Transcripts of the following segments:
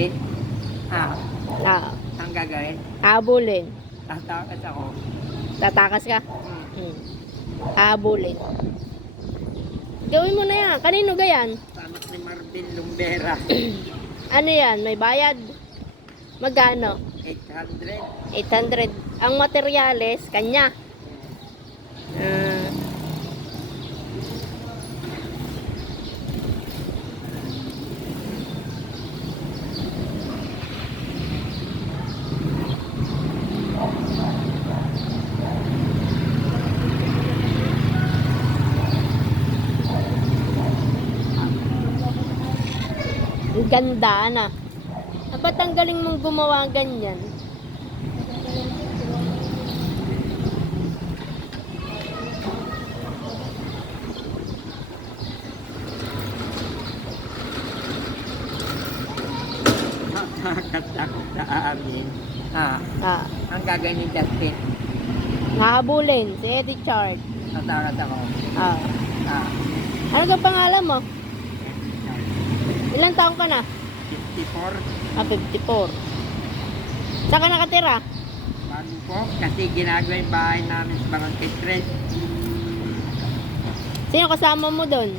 Justin. Ah, Ah, ang gagawin? habulin. Tatakas ako. Tatakas ka? Hmm. Habulin. Gawin mo na yan. Kanino gayan? Anak ni Marvin Lumbera. Ano yan? May bayad? Magkano? 800. 800. Ang materyales, kanya. Ah. Ang ganda na. Ba't ang galing mong gumawa ganyan? Tatakas ako sa amin. Ah, Ah, ang gagawin ni Justin. hahabulin si Eddie Chard. Tatakas ako. Ah. Ah, Ano ka pangalan mo? Ilang taong ka na? 54. Ah, 54. Saan ka nakatira? Bago po, kasi ginagawa yung bahay namin sa Barangay 3. Sino kasama mo doon?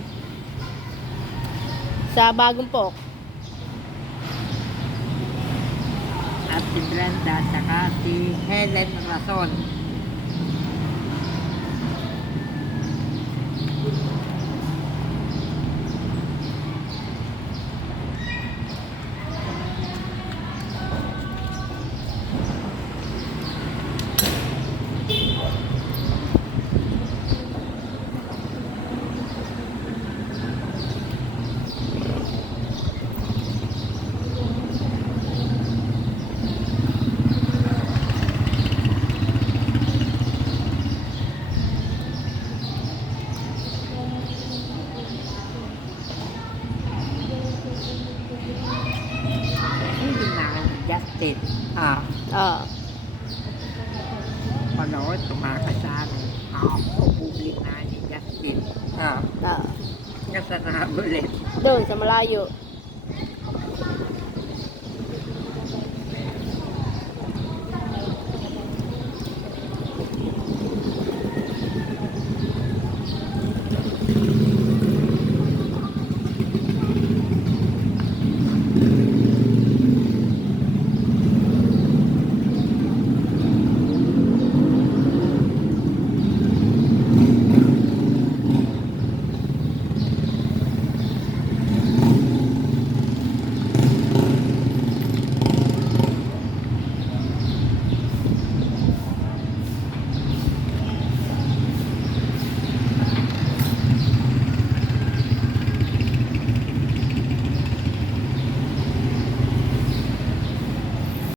Sa Bagong Pok? At si Brenda, saka si Helen Rason. Hindi na ni Justin. Ah, Ah. panood, tumakas sa amin. Ako, public na ni Justin. Ah, Ah. nasa nabulit. Doon, sa malayo.